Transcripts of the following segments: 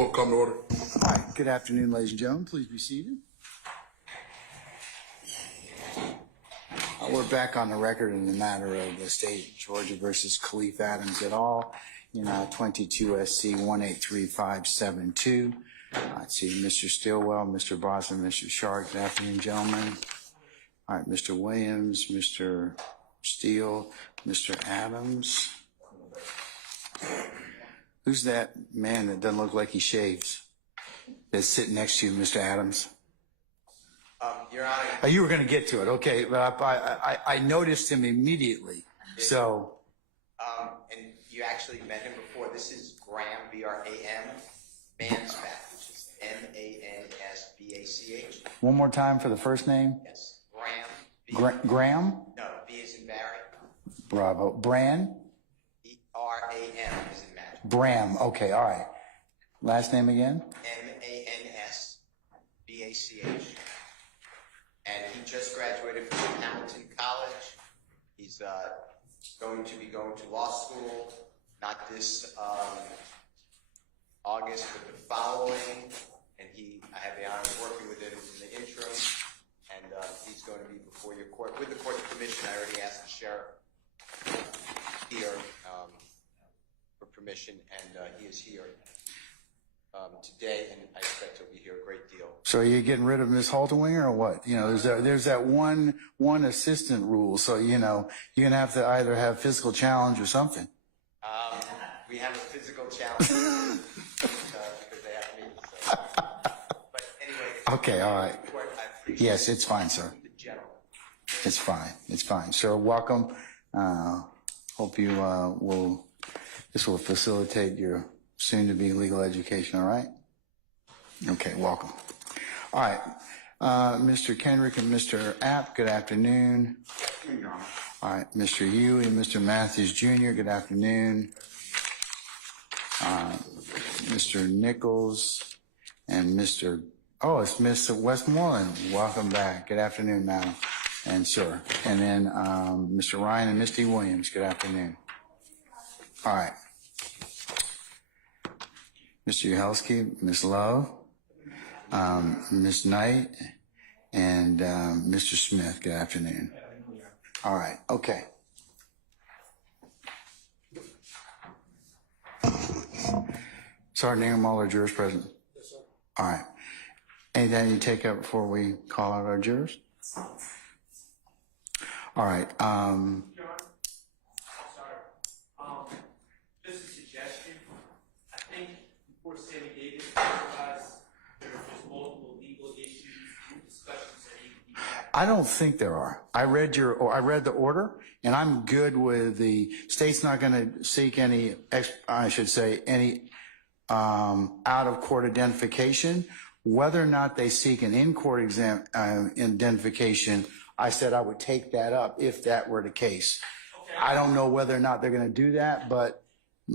Court come to order. All right, good afternoon, ladies and gentlemen. Please be seated. We're back on the record in the matter of the state of Georgia versus Khalif Adams et al. In 22 SC 183572. I see Mr. Stillwell, Mr. Boston, Mr. Sharp. Good afternoon, gentlemen. All right, Mr. Williams, Mr. Steele, Mr. Adams. Who's that man that doesn't look like he shaves? That's sitting next to you, Mr. Adams. Your Honor. You were going to get to it, okay? But I noticed him immediately. So. And you actually met him before. This is Graham, B-R-A-M, Mansbach, which is M-A-N-S-B-A-C-H. One more time for the first name. Yes, Graham. Graham? No, B is in Barry. Bravo. Bran? E-R-A-M is in Magic. Bram. Okay, all right. Last name again? M-A-N-S-B-A-C-H. And he just graduated from Hamilton College. He's going to be going to law school, not this August, but the following. And I have the honor of working with him in the interim. And he's going to be before your court. With the court's permission, I already asked the sheriff here for permission, and he is here today, and I expect he'll be here a great deal. So you're getting rid of Miss Halterwinger or what? There's that one assistant rule. So, you're going to have to either have physical challenge or something. We have a physical challenge because they have me. So. But anyway. Okay, all right. Yes, it's fine, sir. The gentleman. It's fine. It's fine. Sir, welcome. Hope you this will facilitate your soon-to-be legal education, all right? Okay, welcome. All right, Mr. Kendrick and Mr. App, good afternoon. All right, Mr. Huey and Mr. Matthews Jr., good afternoon. Mr. Nichols and it's Miss Westmoreland. Welcome back. Good afternoon, madam and sir. And then Mr. Ryan and Misty Williams, good afternoon. All right. Mr. Uhelski, Ms. Love, Ms. Knight, and Mr. Smith, good afternoon. All right, okay. Sergeant Ingram, all our jurors present? Yes, sir. All right. Anything you take up before we call out our jurors? All right. Just a suggestion. I think before Sammy Davis realized there are just multiple legal issues and discussions that need to be had. I don't think there are. I read the order, and I'm good with the state's not going to seek any out of court identification. Whether or not they seek an in-court identification, I said I would take that up if that were the case. Okay. I don't know whether or not they're going to do that, but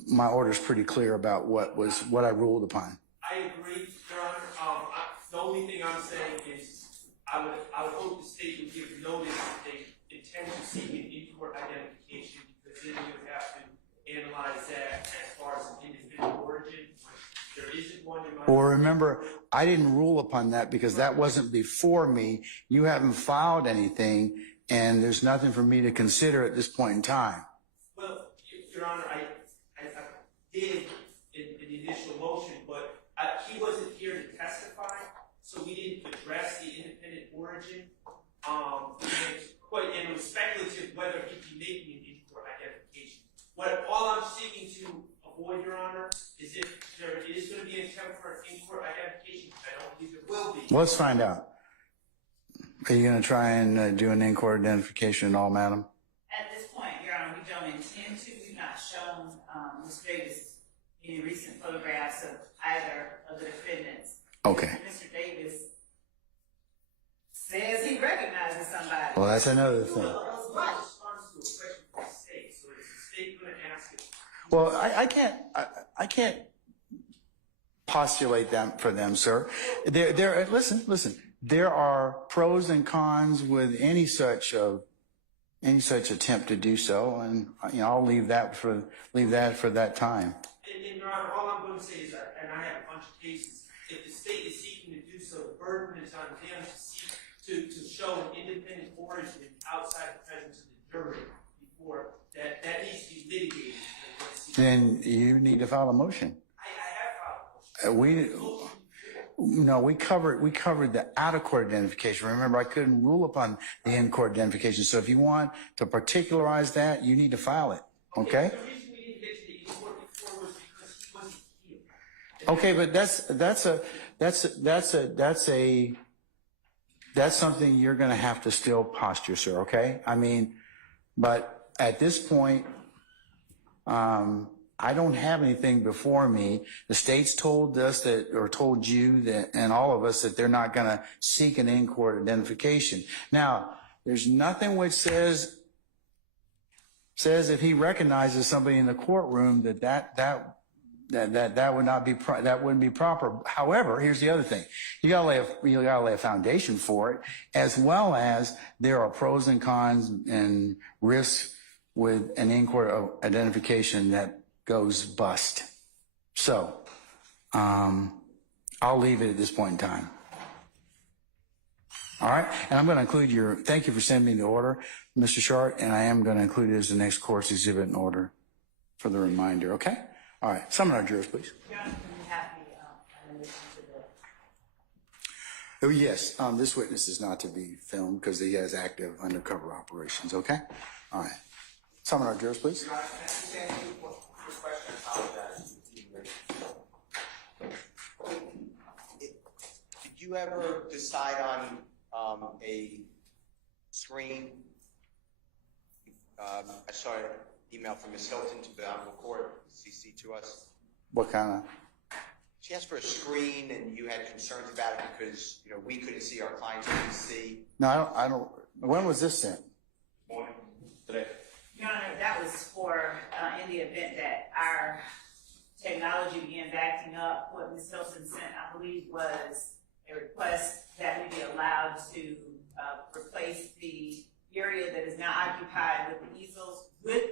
my order's pretty clear about what I ruled upon. I agree, Your Honor. The only thing I'm saying is I would hope the state would give notice that they intend to seek an in-court identification, because then you would have to analyze that as far as an independent origin. There isn't one in my. Well, remember, I didn't rule upon that because that wasn't before me. You haven't filed anything, and there's nothing for me to consider at this point in time. Well, Your Honor, I did in the initial motion, but he wasn't here to testify, so we didn't address the independent origin. And it was speculative whether he'd be making an in-court identification. All I'm seeking to avoid, Your Honor, is if there is going to be an attempt for an in-court identification, I don't believe there will be. Let's find out. Are you going to try and do an in-court identification at all, madam? At this point, Your Honor, we don't intend to. We've not shown Ms. Davis any recent photographs of either of the defendants. Okay. Mr. Davis says he recognizes somebody. Well, that's another thing. Well, I can't postulate them for them, sir. Listen. There are pros and cons with any such attempt to do so, and I'll leave that for that time. And Your Honor, all I'm going to say is, and I have a bunch of cases, if the state is seeking to do so, the burden is on them to seek to show an independent origin outside the presence of the jury before that needs to be litigated. Then you need to file a motion. I have filed a motion. We covered the out-of-court identification. Remember, I couldn't rule upon the in-court identification. So if you want to particularize that, you need to file it. Okay? The reason we didn't get to the in-court before was because he wasn't here. Okay, but that's something you're going to have to still posture, sir. Okay? I mean, but at this point, I don't have anything before me. The state's told us that, or told you that, and all of us that they're not going to seek an in-court identification. Now, there's nothing which says if he recognizes somebody in the courtroom that would not be that wouldn't be proper. However, here's the other thing: you gotta lay a foundation for it, as well as there are pros and cons and risks with an in-court identification that goes bust. So, I'll leave it at this point in time. All right, and I'm going to include thank you for sending me the order, Mr. Short, and I am going to include it as the next course exhibit in order for the reminder, okay? All right, summon our jurors, please. John, can you have the, listen to the... Oh, yes, this witness is not to be filmed because he has active undercover operations, okay? All right, summon our jurors, please. Did you ever decide on a screen? I saw an email from Ms. Hilton to the Honorable Court, CC to us. What kind of? She asked for a screen, and you had concerns about it because we couldn't see, our clients couldn't see. No, I don't. When was this sent? Morning today. Your Honor, that was for, in the event that our technology began backing up, what Ms. Hilton sent, I believe, was a request that we be allowed to replace the area that is now occupied with the easels with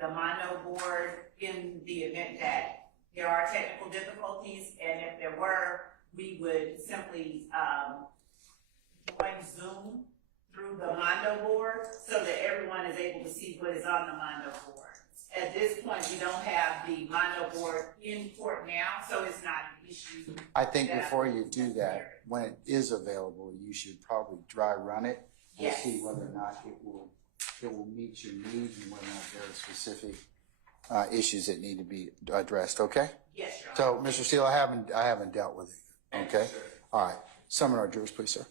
the mono board in the event that there are technical difficulties, and if there were, we would simply join Zoom through the mono board so that everyone is able to see what is on the mono board. At this point, we don't have the mono board in court now, so it's not an issue. I think before you do that, when it is available, you should probably dry run it and Yes. see whether or not it will meet your needs and whether or not there are specific issues that need to be addressed. Okay. Yes, Your Honor. So, Mr. Steele, I haven't dealt with it. Okay. All right. Summon our jurors, please, sir.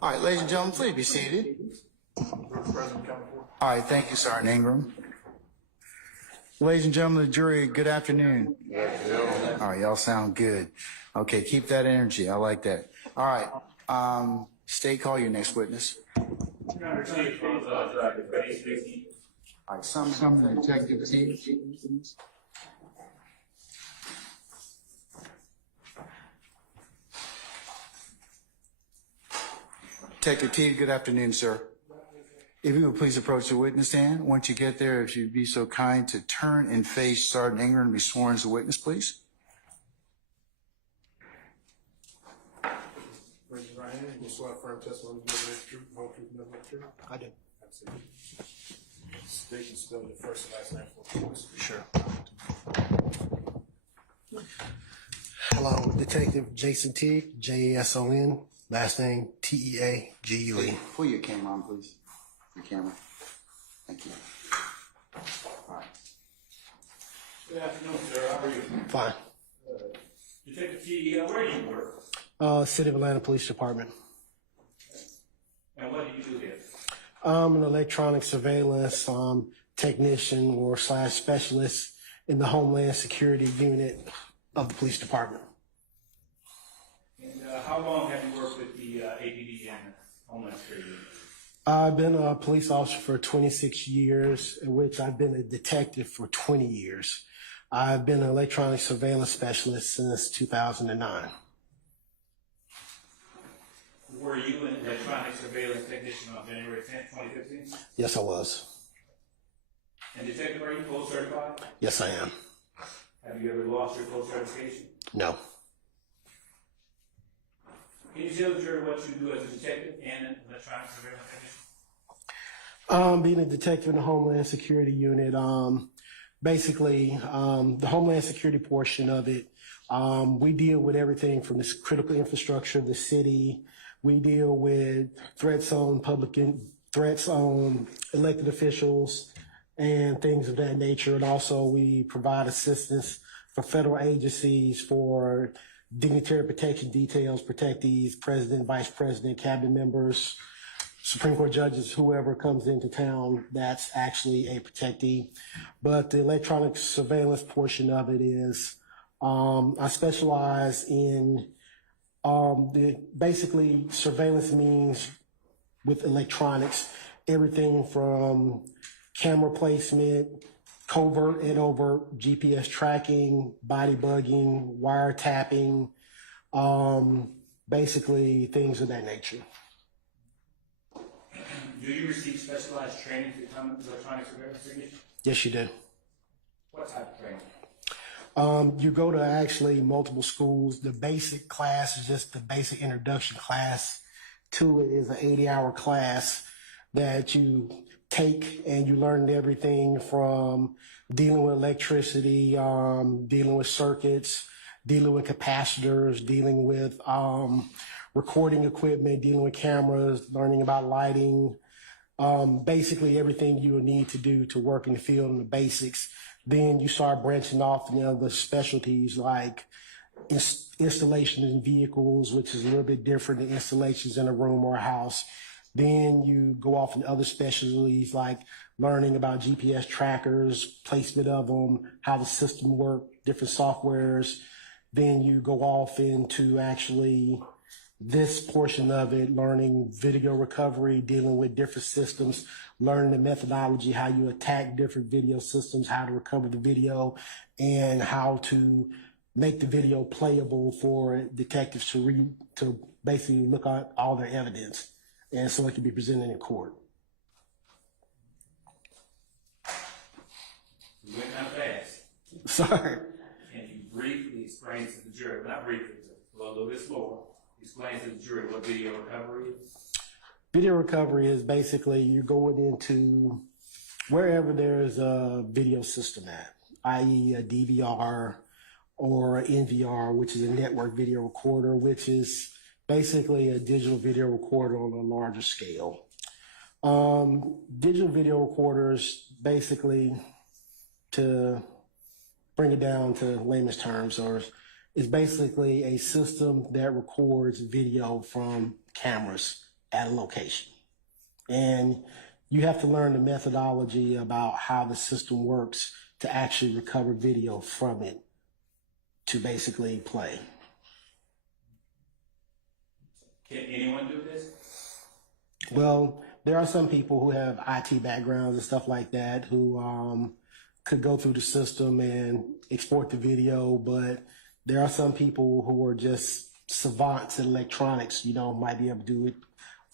All right, ladies and gentlemen, please be seated. All right, thank you, Sergeant Ingram. Ladies and gentlemen of the jury, good afternoon. All right, y'all sound good. Okay, keep that energy. I like that. All right. State, call your next witness. All right, summon the detective team. Detective T, good afternoon, sir. If you would please approach the witness stand. Once you get there, if you'd be so kind to turn and face Sergeant Ingram and be sworn as a witness, please. Raise your right hand. You swear firm testimony you give is true, whole truth, nothing but truth. I do. Absolutely. State and spell your first and last name for the voice. Sure. Hello, Detective Jason Teague, Jason, last name Teague. Pull your camera on, please. Your camera. Thank you. All right. Good afternoon, sir. How are you? Fine. Detective T, where do you work? City of Atlanta Police Department. And what do you do there? I'm an electronic surveillance technician or / specialist in the Homeland Security Unit of the police department. And how long have you worked with the APD and Homeland Security? I've been a police officer for 26 years, in which I've been a detective for 20 years. I've been an electronic surveillance specialist since 2009. Were you an electronic surveillance technician on January 10th, 2015? Yes, I was. And Detective, are you full certified? Yes, I am. Have you ever lost your full certification? No. Can you tell the jury what you do as a detective and an electronic surveillance technician? Being a detective in the Homeland Security Unit, basically, the Homeland Security portion of it, we deal with everything from this critical infrastructure of the city. We deal with threats on threats on elected officials and things of that nature. And also we provide assistance for federal agencies for dignitary protection details, protectees, president, vice president, cabinet members, Supreme Court judges, whoever comes into town, that's actually a protectee. But the electronic surveillance portion of it is, I specialize in, basically surveillance means with electronics, everything from camera placement, covert and overt GPS tracking, body bugging, wiretapping, basically things of that nature. Do you receive specialized training to become an electronic surveillance technician? Yes, you do. What type of training? You go to actually multiple schools. The basic class is just the basic introduction class to it is an 80-hour class that you take and you learn everything from dealing with electricity, dealing with circuits, dealing with capacitors, dealing with recording equipment, dealing with cameras, learning about lighting, basically everything you will need to do to work in the field and the basics. Then you start branching off in other specialties like installation in vehicles, which is a little bit different than installations in a room or a house. Then you go off in other specialties like learning about GPS trackers, placement of them, how the system works, different softwares. Then you go off into actually this portion of it, learning video recovery, dealing with different systems, learning the methodology, how you attack different video systems, how to recover the video, and how to make the video playable for detectives to basically look at all their evidence, and so it can be presented in court. You went kind of fast. Sorry. And you briefly explain to the jury, not briefly, a little bit slower, explain to the jury what video recovery is. Video recovery is basically you're going into wherever there's a video system at, i.e. a DVR or NVR, which is a network video recorder, which is basically a digital video recorder on a larger scale. Digital video recorders, basically, to bring it down to layman's terms, is basically a system that records video from cameras at a location. And you have to learn the methodology about how the system works to actually recover video from it to basically play. Can anyone do this? Well, there are some people who have IT backgrounds and stuff like that who could go through the system and export the video, but there are some people who are just savants in electronics, might be able to do it.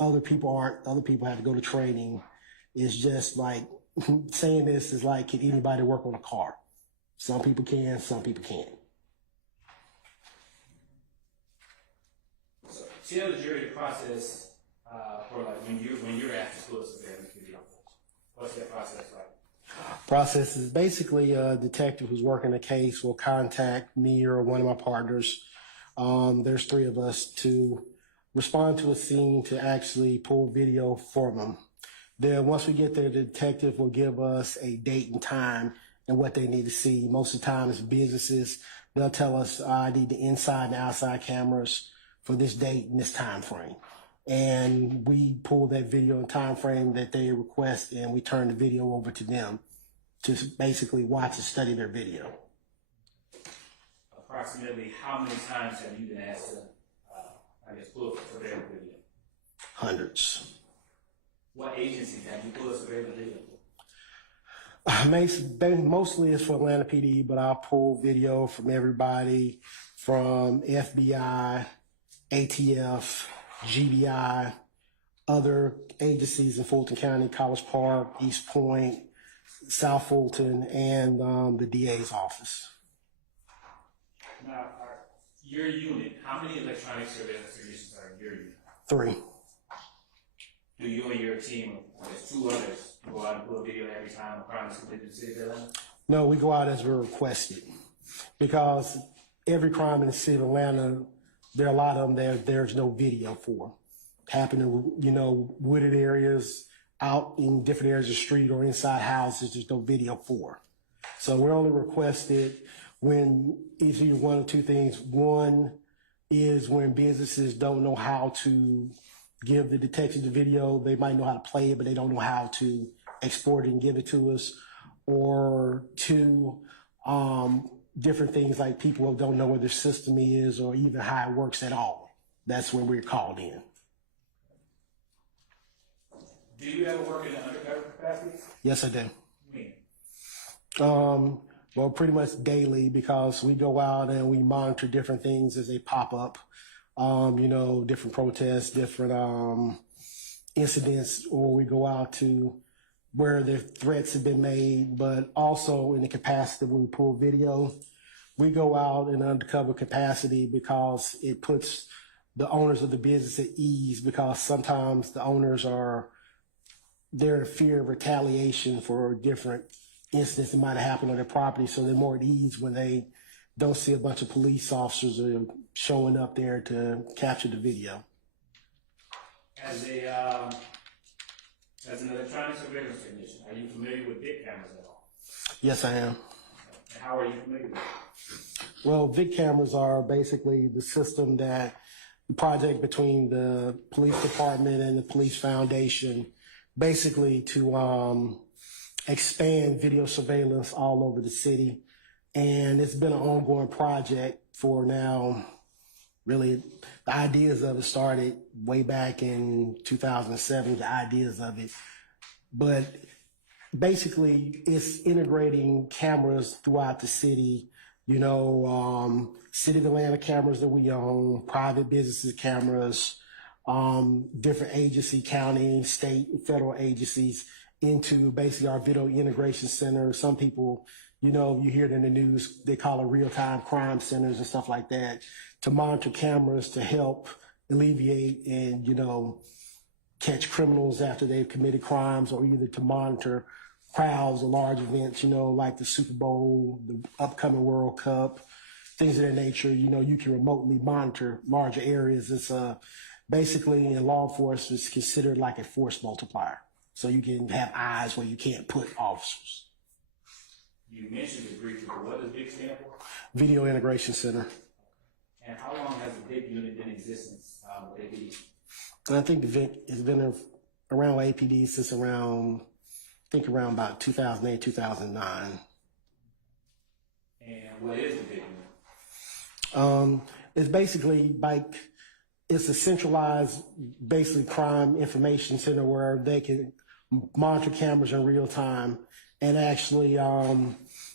Other people aren't. Other people have to go to training. It's just like saying this is like, can anybody work on a car? Some people can, some people can't. So tell the jury the process for like when you're asked to pull a surveillance video. What's that process like? Process is basically a detective who's working a case will contact me or one of my partners. There's 3 of us to respond to a scene to actually pull video for them. Then once we get there, the detective will give us a date and time and what they need to see. Most of the time it's businesses. They'll tell us, I need the inside and outside cameras for this date and this time frame. And we pull that video and time frame that they request, and we turn the video over to them to basically watch and study their video. Approximately how many times have you been asked to, pull a surveillance video? Hundreds. What agencies have you pulled a surveillance video for? Mostly it's for Atlanta PD, but I'll pull video from everybody from FBI, ATF, GBI, other agencies in Fulton County, College Park, East Point, South Fulton, and the DA's office. Now, your unit, how many electronic surveillance technicians are in your unit? 3. Do you and your team, there's 2 others, go out and pull a video every time a crime is committed in the city of Atlanta? No, we go out as we're requested, because every crime in the city of Atlanta, there are a lot of them there's no video for. Happen in, wooded areas, out in different areas of the street or inside houses, there's no video for. So we're only requested when it's either one of 2 things. One is when businesses don't know how to give the detectives the video. They might know how to play it, but they don't know how to export it and give it to us. Or 2, different things like people who don't know where their system is or even how it works at all. That's when we're called in. Do you ever work in an undercover capacity? Yes, I do. When? Well, pretty much daily, because we go out and we monitor different things as they pop up. Different protests, different incidents, or we go out to where the threats have been made, but also in the capacity when we pull video, we go out in undercover capacity because it puts the owners of the business at ease, because sometimes the owners they're in fear of retaliation for different incidents that might have happened on their property. So they're more at ease when they don't see a bunch of police officers showing up there to capture the video. As an electronic surveillance technician, are you familiar with big cameras at all? Yes, I am. And how are you familiar with them? Well, VIC cameras are basically the system the project between the police department and the police foundation, basically to expand video surveillance all over the city. And it's been an ongoing project for now. Really, the ideas of it started way back in 2007, the ideas of it. But basically, it's integrating cameras throughout the city, City of Atlanta cameras that we own, private businesses cameras, different agency, county, state, and federal agencies into basically our video integration center. Some people, you hear it in the news, they call it real-time crime centers and stuff like that, to monitor cameras to help alleviate and, catch criminals after they've committed crimes, or either to monitor crowds or large events, like the Super Bowl, the upcoming World Cup, things of that nature. You can remotely monitor larger areas. It's basically in law enforcement, it's considered like a force multiplier. So you can have eyes where you can't put officers. You mentioned it briefly, but what does VIC stand for? Video Integration Center. And how long has the VIC unit been in existence with APD? And I think the VIC has been around APD since around about 2008, 2009. And what is the VIC unit? It's basically like it's a centralized, basically crime information center where they can monitor cameras in real time, and actually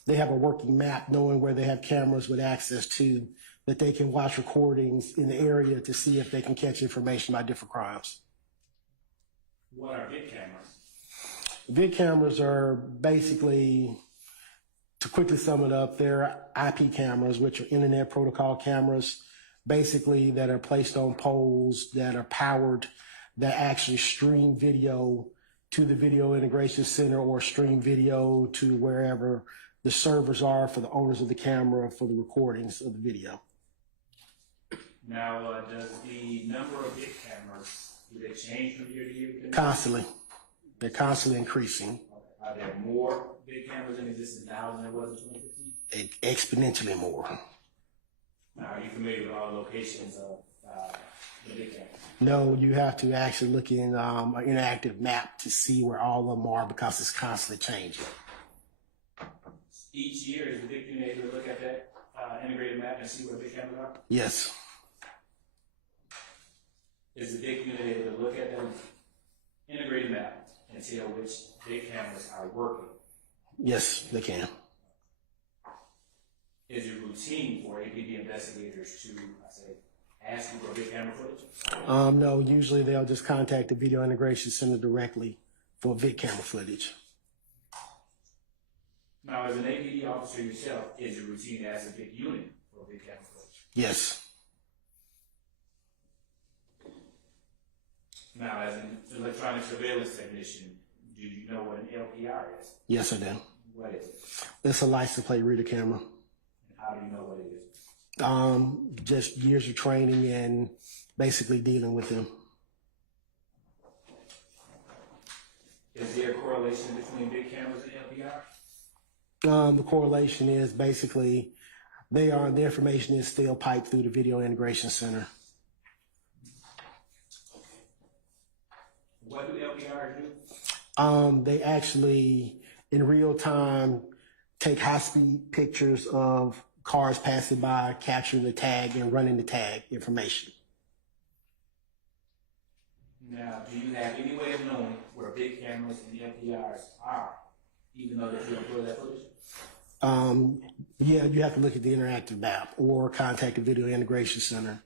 they have a working map knowing where they have cameras with access to, that they can watch recordings in the area to see if they can catch information about different crimes. What are vid cameras? Vid cameras are basically, to quickly sum it up, they're IP cameras, which are internet protocol cameras, basically that are placed on poles that are powered, that actually stream video to the video integration center or stream video to wherever the servers are for the owners of the camera for the recordings of the video. Now, does the number of vid cameras, do they change from year to year? Constantly. They're constantly increasing. Are there more vid cameras in existence now than there was in 2015? Exponentially more. Now, are you familiar with all the locations of the vid cameras? No, you have to actually look in an interactive map to see where all of them are because it's constantly changing. Each year, is the vid community able to look at that integrated map and see where vid cameras are? Yes. Is the vid community able to look at the integrated map and tell which vid cameras are working? Yes, they can. Is it routine for APD investigators to, ask you for vid camera footage? No, usually they'll just contact the video integration center directly for vid camera footage. Now, as an APD officer yourself, is it routine to ask a big unit for vid camera footage? Yes. Now, as an electronic surveillance technician, do you know what an LPR is? Yes, I do. What is it? It's a license plate reader camera. And how do you know what it is? Just years of training and basically dealing with them. Is there a correlation between big cameras and LPR? The correlation is basically the information is still piped through the video integration center. What do LPRs do? They actually, in real time, take high-speed pictures of cars passing by, capturing the tag, and running the tag information. Now, do you have any way of knowing where big cameras and LPRs are, even though that you upload that footage? Yeah, you have to look at the interactive map or contact the video integration center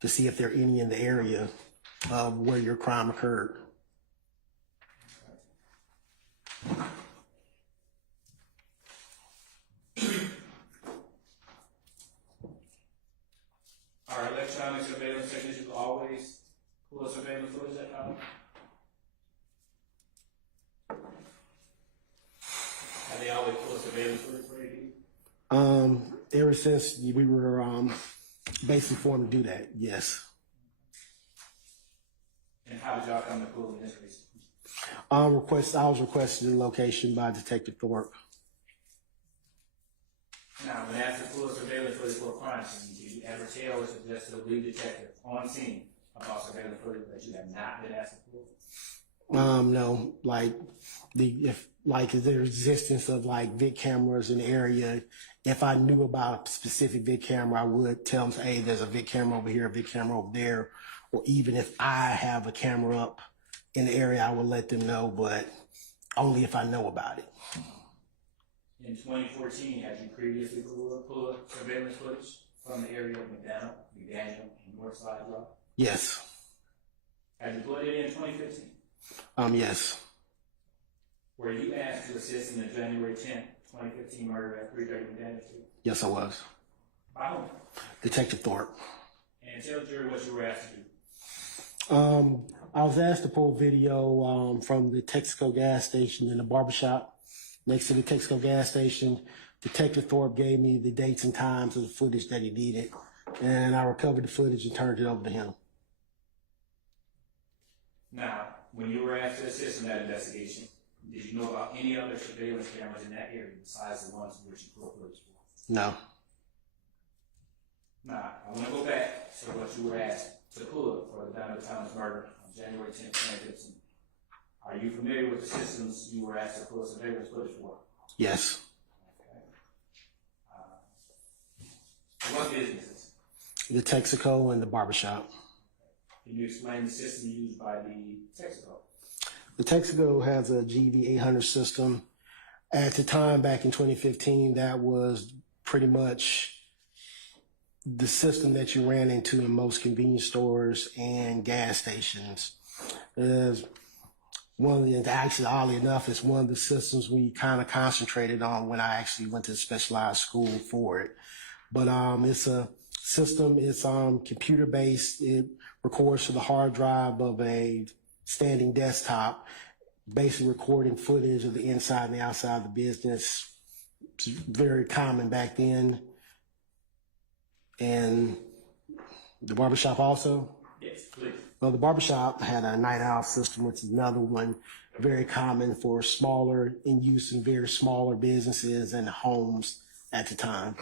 to see if there are any in the area of where your crime occurred. Are electronic surveillance technicians always pull a surveillance footage at home? Have they always pulled surveillance footage for you? Ever since we were basically formed to do that, yes. And how did y'all come to pull in this case? I was requested the location by Detective Thorpe. Now, when asked to pull surveillance footage for a crime scene, did you ever tell or suggest to the lead detective on scene about surveillance footage that you have not been asked to pull? No, like if the existence of like vid cameras in the area, if I knew about a specific vid camera, I would tell them, hey, there's a vid camera over here, a vid camera over there, or even if I have a camera up in the area, I would let them know, but only if I know about it. In 2014, had you previously pulled surveillance footage from the area of McDaniel, and Northside Drive? Yes. Had you pulled it in 2015? Yes. Were you asked to assist in the January 10th, 2015 murder at 330 McDaniel Street? Yes, I was. By whom? Detective Thorpe. And tell the jury what you were asked to do. I was asked to pull video from the Texaco gas station in the barbershop next to the Texaco gas station. Detective Thorpe gave me the dates and times of the footage that he needed, and I recovered the footage and turned it over to him. Now, when you were asked to assist in that investigation, did you know about any other surveillance cameras in that area besides the ones which you pulled footage for? No. Now, I want to go back to what you were asked to pull for the Daniel Thomas murder on January 10th, 2015. Are you familiar with the systems you were asked to pull surveillance footage for? Yes. Okay. What businesses? The Texaco and the barbershop. Can you explain the system used by the Texaco? The Texaco has a GV800 system. At the time, back in 2015, that was pretty much the system that you ran into in most convenience stores and gas stations. Is one of the, actually, oddly enough, it's one of the systems we kind of concentrated on when I actually went to specialized school for it. But it's a system, it's computer based. It records to the hard drive of a standing desktop, basically recording footage of the inside and the outside of the business. It's very common back then. And the barbershop also? Yes, please. Well, the barbershop had a night owl system, which is another one very common for smaller, in use in very smaller businesses and homes at the time.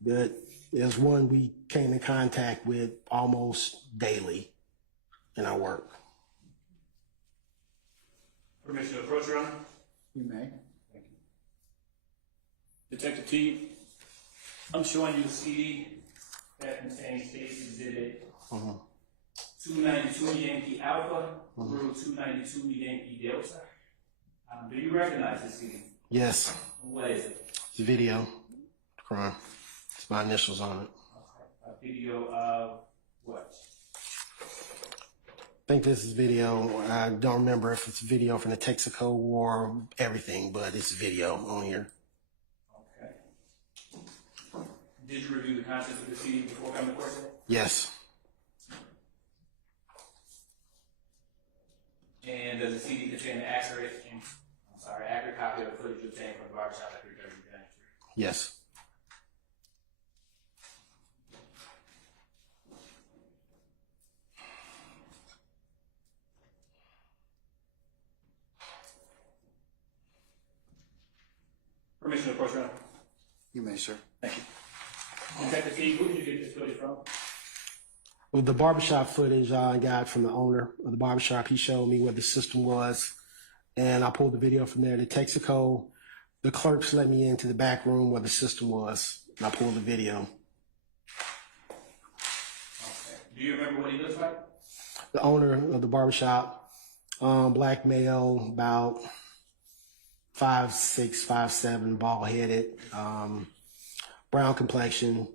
But it was one we came in contact with almost daily in our work. Permission to approach, Your Honor? You may. Detective T, I'm showing you a CD that contains case exhibit 292 Yankee Alpha through 292 Yankee Delta. Do you recognize this CD? Yes, What is it? it's a video crime. It's my initials on it. A video of what? I think this is video. I don't remember if it's video from the Texaco or everything, but it's video on here. Okay. Did you review the contents of the CD before coming to court today? Yes. And does the CD contain an accurate copy of the footage obtained from the barbershop at 330 Greenwich Street? Yes. Permission to approach, Your Honor? You may, sir. Thank you. Detective T, who did you get this footage from? Well, the barbershop footage I got from the owner of the barbershop. He showed me what the system was, and I pulled the video from there. The Texaco, the clerks let me into the back room where the system was, and I pulled the video. Okay. Do you remember what he looks like? The owner of the barbershop, black male, about 5'6", 5'7", bald headed, brown complexion.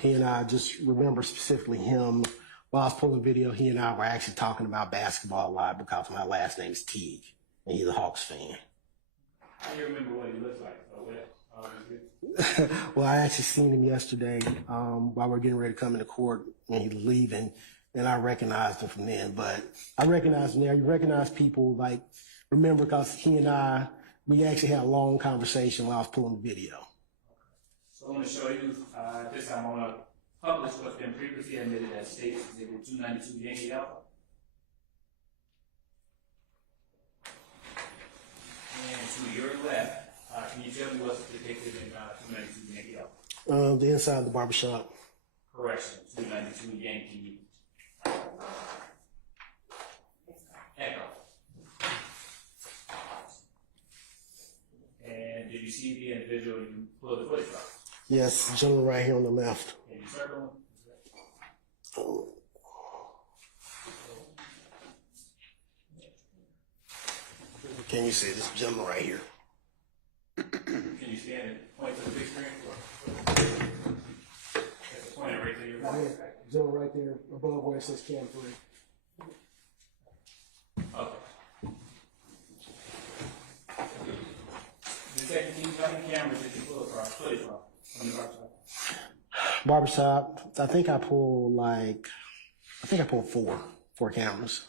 He and I just remember specifically him. While I was pulling the video, he and I were actually talking about basketball a lot because my last name is Teague, and he's a Hawks fan. I don't remember what he looks like. Well, I actually seen him yesterday while we we're getting ready to come into court when he was leaving, and I recognized him from then. But I recognized him there. You recognize people, like, remember, because he and I, we actually had a long conversation while I was pulling the video. So I'm going to show you, this time I'm going to publish what's been previously admitted as State Exhibit 292 Yankee Alpha. And to your left, can you tell me what's depicted in 292 Yankee Alpha? The inside of the barbershop. Correction, 292 Yankee Echo. And did you see the individual you pulled the footage from? Yes, the gentleman right here on the left. Can you circle him? Can you see this gentleman right here? Can you stand and point to the big screen? That's a pointer right to your Right here. Gentleman right there above where it says Cam 3. Okay. Detective Keith, how many cameras did you pull from? Footage from the barbershop? Barbershop, I think I pulled four cameras.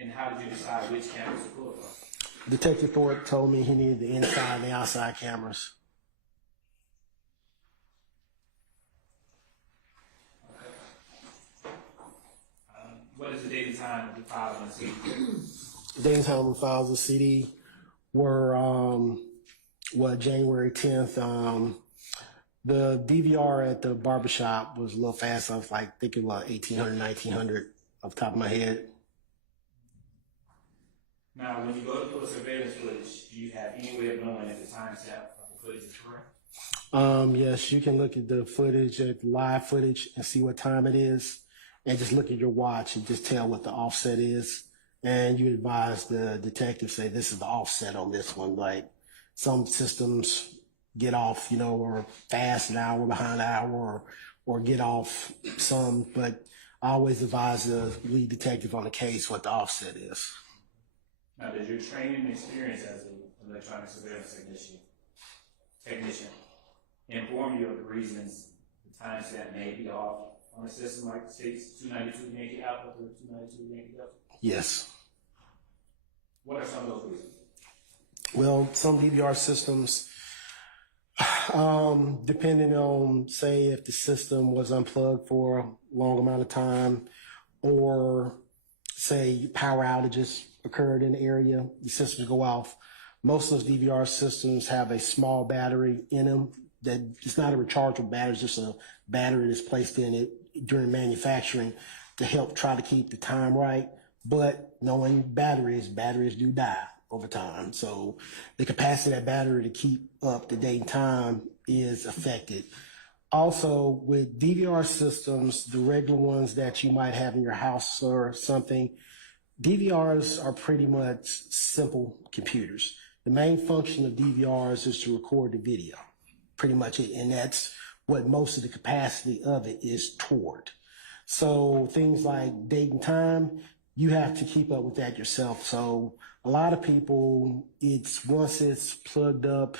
And how did you decide which cameras to pull from? Detective Thorpe told me he needed the inside and the outside cameras. What is the date and time of the file on the CD? The date and time we filed the CD were January 10th. The DVR at the barbershop was a little fast. I was like thinking about 1800, 1900 off the top of my head. Now, when you go to pull surveillance footage, do you have any way of knowing if the timestamp of the footage is correct? Yes, you can look at the footage, at the live footage, and see what time it is. and just look at your watch and just tell what the offset is. And you advise the detective, say, this is the offset on this one. Like some systems get off, you know, or fast an hour behind an hour, or get off some, but I always advise the lead detective on the case what the offset is. Now, does your training and experience as an electronic surveillance technician inform you of the reasons the timestamp may be off on a system like the state's 292 Yankee Alpha or 292 Yankee Delta? Yes. What are some of those reasons? Well, some DVR systems, depending on, say, if the system was unplugged for a long amount of time, or say power outages occurred in the area, the systems go off. Most of those DVR systems have a small battery in them that it's not a rechargeable battery, it's just a battery that's placed in it during manufacturing to help try to keep the time right. But knowing batteries do die over time. So the capacity of that battery to keep up the date and time is affected. Also, with DVR systems, the regular ones that you might have in your house or something, DVRs are pretty much simple computers. The main function of DVRs is to record the video, pretty much it, and that's what most of the capacity of it is toward. So things like date and time, you have to keep up with that yourself. So a lot of people, once it's plugged up,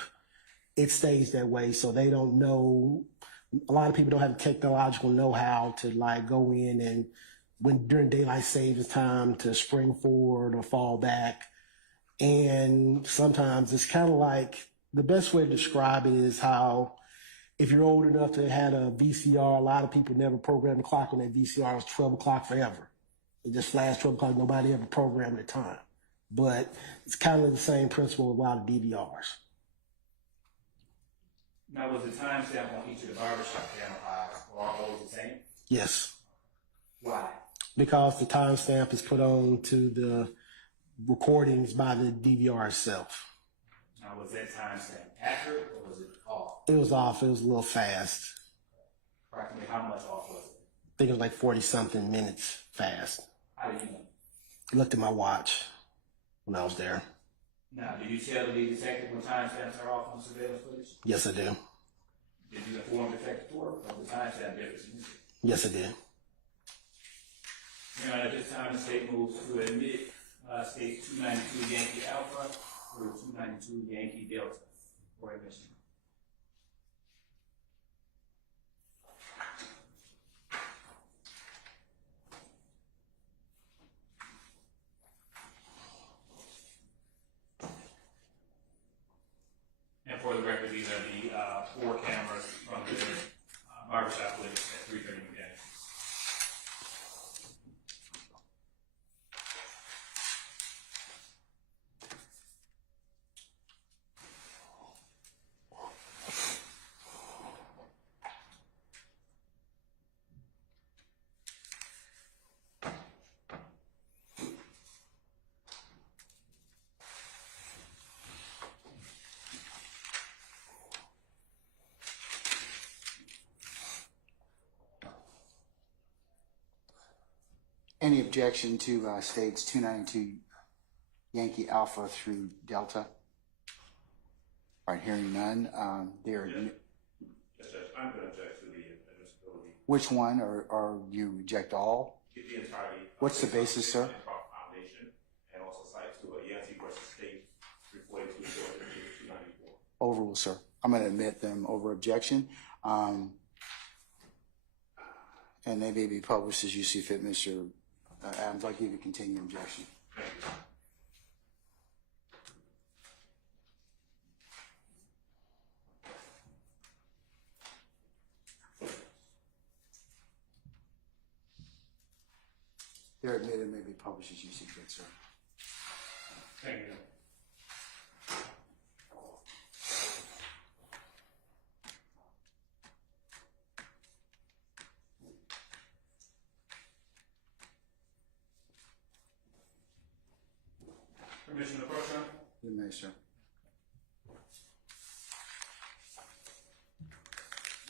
it stays that way. So they don't know. A lot of people don't have the technological know-how to like go in and during daylight savings time to spring forward or fall back. And sometimes it's kind of like, the best way to describe it is how, if you're old enough to have had a VCR, a lot of people never programmed the clock on that VCR. It was 12 o'clock forever. It just flashed 12 o'clock. Nobody ever programmed the time. But it's kind of the same principle with a lot of DVRs. Now, was the timestamp on each of the barbershop camera files all always the same? Yes. Why? Because the timestamp is put on to the recordings by the DVR itself. Now, was that timestamp accurate or was it off? It was off. It was a little fast. Approximately how much off was it? I think it was like 40-something minutes fast. How did you know? I looked at my watch when I was there. Now, did you tell the lead detective when timestamps are off on surveillance footage? Yes, I do. Did you inform Detective Tork of the timestamp difference? Yes, I did. Now, at this time, the state moves to admit state 292 Yankee Alpha or 292 Yankee Delta for admission. And for the record, these are the 4 cameras from the barbershop footage at 3:30 again. Any objection to states 292 Yankee Alpha through Delta? All right, hearing none. Yes, Judge, I'm going to object to the admissibility. Which one, or you reject all? The entirety. What's the basis, sir? Foundation, and also cite to Yancey versus State 342 294. Overrule, sir. I'm going to admit them over objection. And they may be published as you see fit, Mr. Adams. I'll give you continuing objection. Thank you. They're admitted, may be published as you see fit, sir. Thank you. Permission to approach, Your Honor? You may, sir.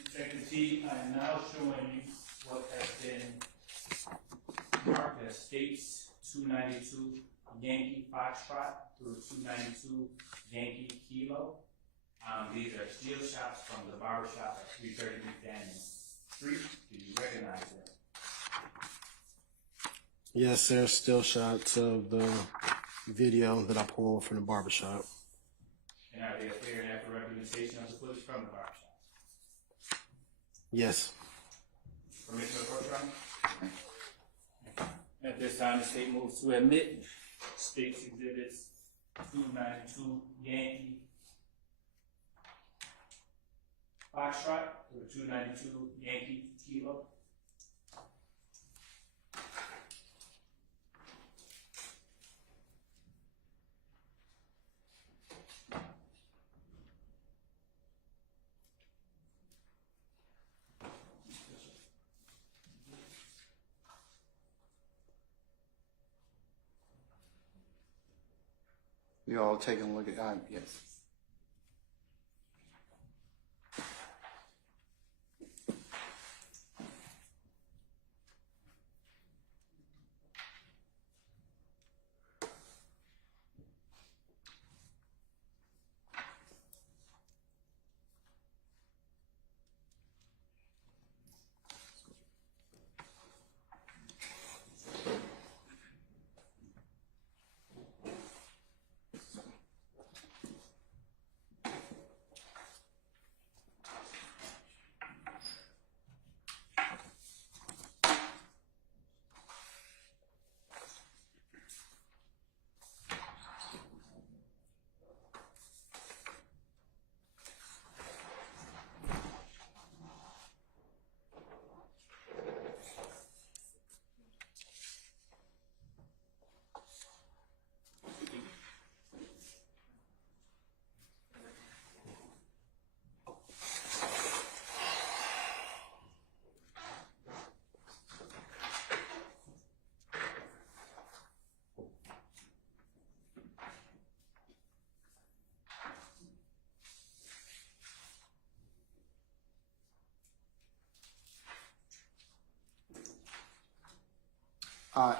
Detective T, I am now showing you what has been marked as States 292 Yankee Foxtrot through 292 Yankee Kilo. These are steel shots from the barber shop at 330 McDaniel Street. Do you recognize them? Yes, there's still shots of the video that I pulled from the barbershop. And are they a fair and accurate representation of the footage from the barber shop? Yes. Permission to approach, Your Honor? At this time, the state moves to admit State's Exhibits 292 Yankee Foxtrot through 292 Yankee Kilo. We all taking a look at, yes.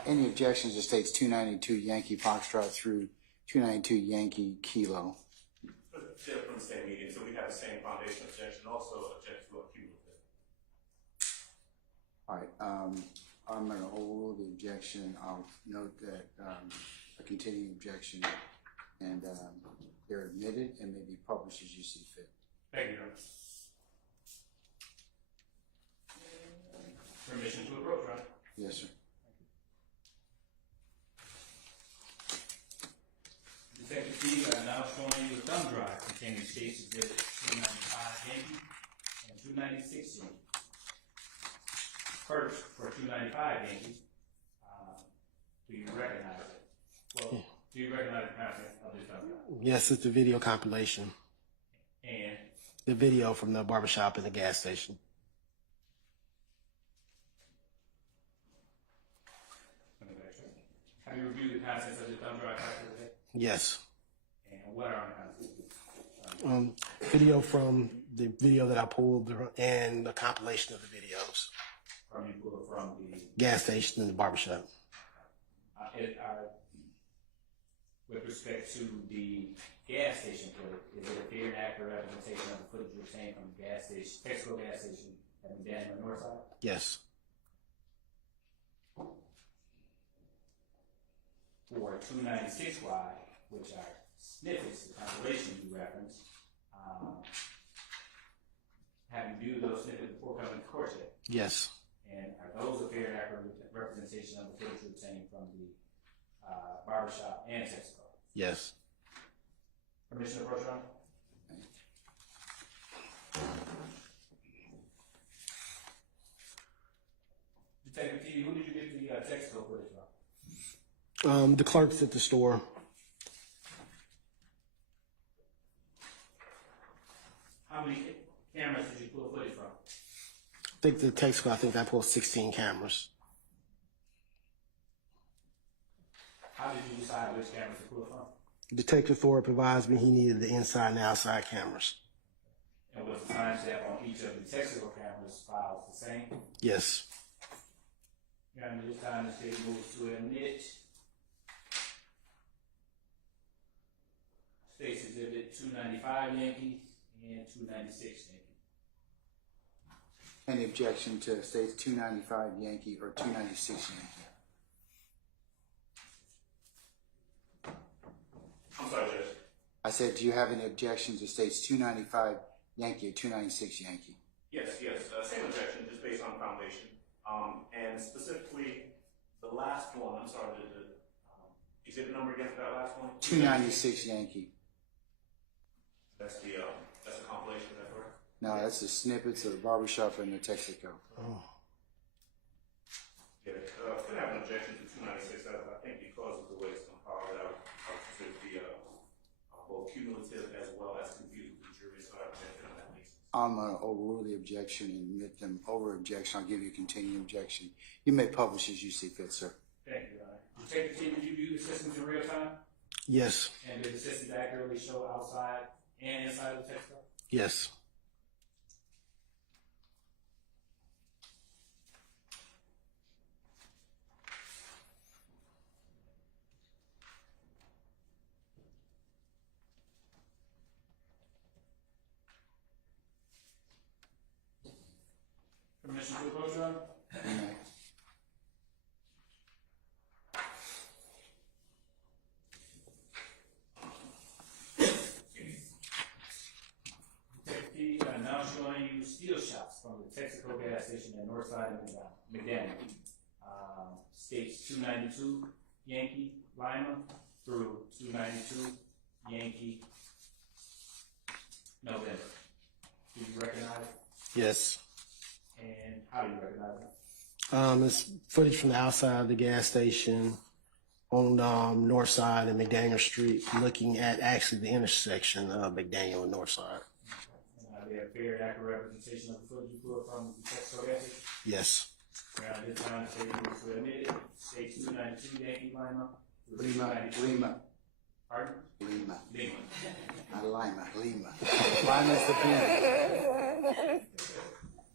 Any objections to States 292 Yankee Foxtrot through 292 Yankee Kilo? They're from the same meeting, so we have the same foundation objection, also object to a cumulative. All right, I'm going to overrule the objection. I'll note that a continuing objection, and they're admitted and may be published as you see fit. Thank you, Your Honor. Permission to approach, Your Honor. Yes, sir. Detective Steve, I am now showing you a thumb drive containing State's Exhibit 295 Yankee and 296 Yankee. First, for 295 Yankee, do you recognize it? Well, do you recognize the content of this thumb drive? Yes, it's the video compilation. And The video from the barbershop and the gas station. let me backtrack. Have you reviewed the contents of the thumb drive prior to today? Yes. And what are the contents? Video from the video that I pulled and the compilation of the videos. From you pulled from the Gas station and the barbershop. with respect to the gas station footage, is it a fair and accurate representation of the footage you obtained from the gas station, Texaco gas station at McDaniel Northside? Yes. For 296Y, which are snippets, the compilation you referenced, have you viewed those snippets before coming to court yet? Yes. And are those a fair and accurate representation of the footage you obtained from the barbershop and Texaco? Yes. Permission to approach, Your Honor? Detective T, who did you get the Texaco footage from? The clerks at the store. How many cameras did you pull footage from? I think the Texaco, I think I pulled 16 cameras. How did you decide which cameras to pull from? Detective Thorpe advised me he needed the inside and outside cameras. And was the timestamp on each of the Texaco cameras files the same? Yes. Your Honor, this time the state moves to admit State's Exhibit 295 Yankee and 296 Yankee. Any objection to states 295 Yankee or 296 Yankee? I'm sorry, Judge. I said, do you have any objection to states 295 Yankee or 296 Yankee? Yes, same objection, just based on foundation. And specifically, the last one, I'm sorry, the exhibit number again for that last one? 296 Yankee. That's the compilation, is that correct? No, that's the snippets of the barbershop in the Texaco. Yeah, could have an objection to 296, I think because of the way it's compiled, I would consider it to be both cumulative as well as confusing the jury, so I object on that basis. I'm going to overrule the objection and admit them over objection. I'll give you a continuing objection. You may publish as you see fit, sir. Thank you, Your Honor. Detective T, did you view the systems in real time? Yes. And did the systems accurately show outside and inside of the Texaco? Yes. Permission to approach, Your Honor? You may. Detective T, now showing you steel shots from the Texaco gas station at Northside and McDaniel. States 292 Yankee Lima through 292 Yankee November. Do you recognize? Yes. And how do you recognize it? It's footage from the outside of the gas station on North Side and McDaniel Street, looking at actually the intersection of McDaniel and North Side. They have fair and accurate representation of the footage you pulled from the Texaco gas station? Yes. Around this time, the state moves to admit it. States 292 Yankee Lima. Lima. Pardon? Lima. Lima. Not Lima. Lima. Lima's the pen.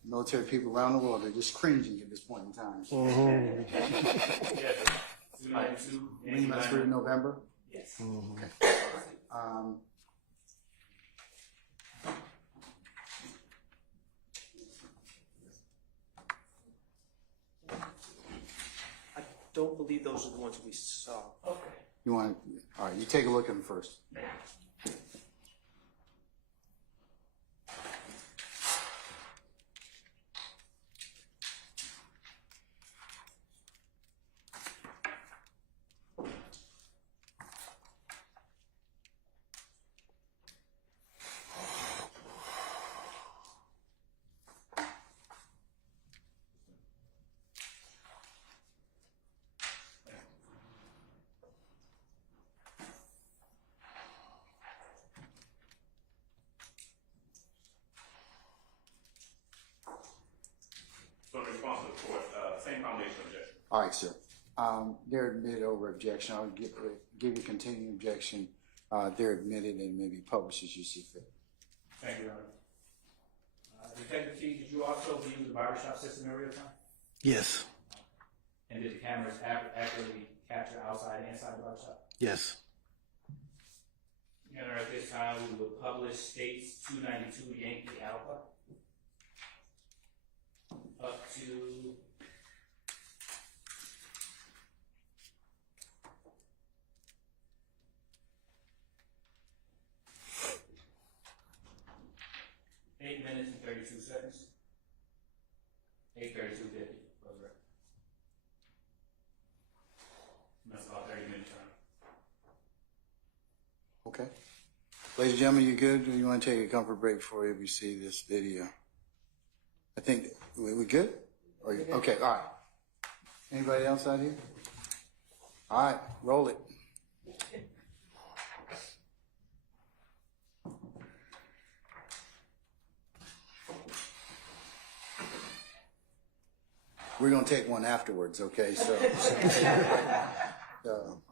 Military people around the world are just cringing at this point in time. Yes. 292 Yankee Lima through Lima. November? Yes. Okay. I don't believe those are the ones we saw. Okay. You want, all right, you take a look at them first. So in response to the court, same foundation objection. All right, sir. They're admitted over objection. I'll give you continuing objection. They're admitted and maybe published as you see fit. Thank you, Your Honor. Detective T, did you also view the barbershop system in real time? Yes. And did the cameras accurately capture outside and inside the barbershop? Yes. Your Honor, at this time, we will publish states 292 Yankee Alpha up to eight minutes and 32 seconds. 8:32:50. For the record. That's about 30 minutes, Your Honor. Okay. Ladies and gentlemen, you good? Or you want to take a comfort break before we see this video? I think, we good? Or okay, all right. Anybody else out here? All right, roll it. We're going to take one afterwards, okay? So,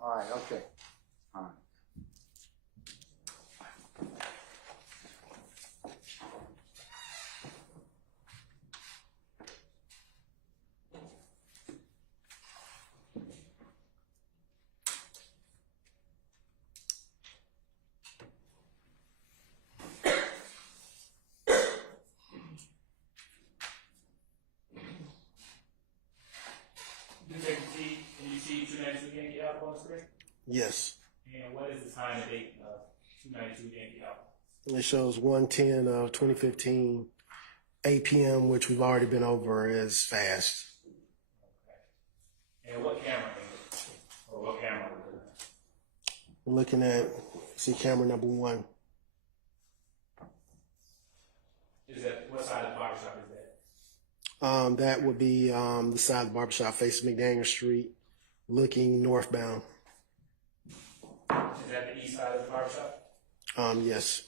all right, okay. All right. 292 Yankee Apple on the screen? Yes. And what is the time and date of 292 Yankee Apple? It shows 110 of 2015, 8 p.m., which we've already been over as fast. Okay. And what camera angle? Or what camera? We're looking at, see camera number 1. Is that, what side of the barbershop is that? That would be the side of the barbershop facing McDaniel Street, looking northbound. Is that the east side of the barbershop? Yes.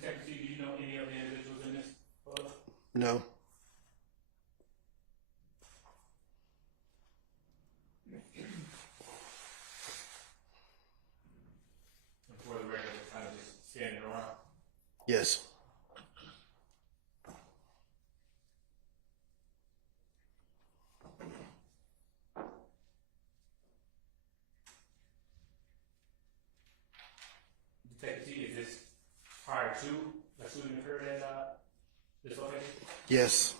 Detective T, do you know any of the individuals in this photo? No. And for the record, they're kind of just standing around. Yes. Detective T, is this prior to the shooting occurred at this location? Yes.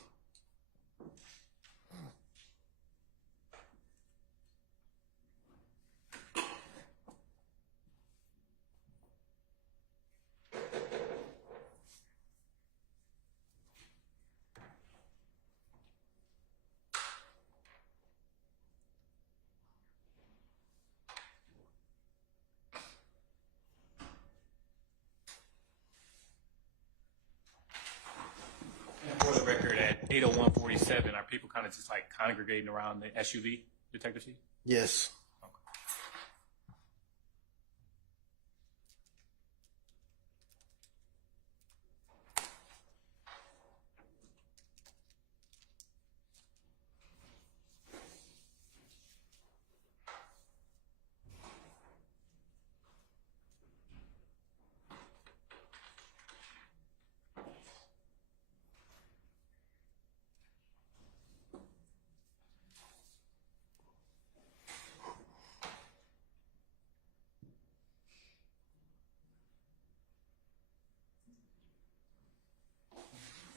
And for the record, at 8:01:47, are people kind of just like congregating around the SUV, Detective T? Yes.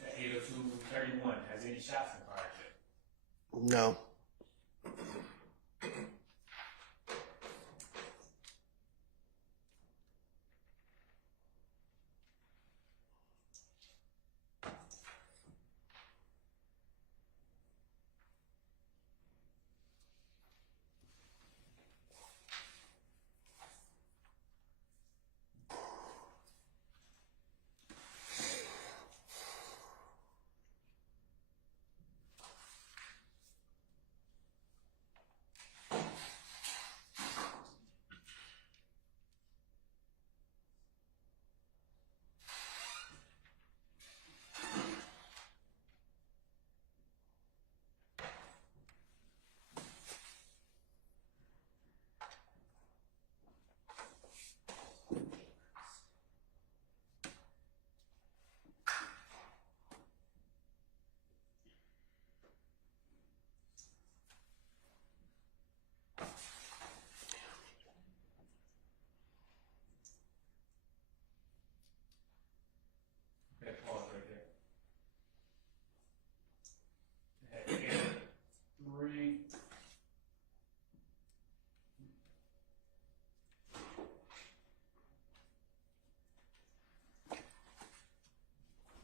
At 8:02:31, has any shots been fired yet? No.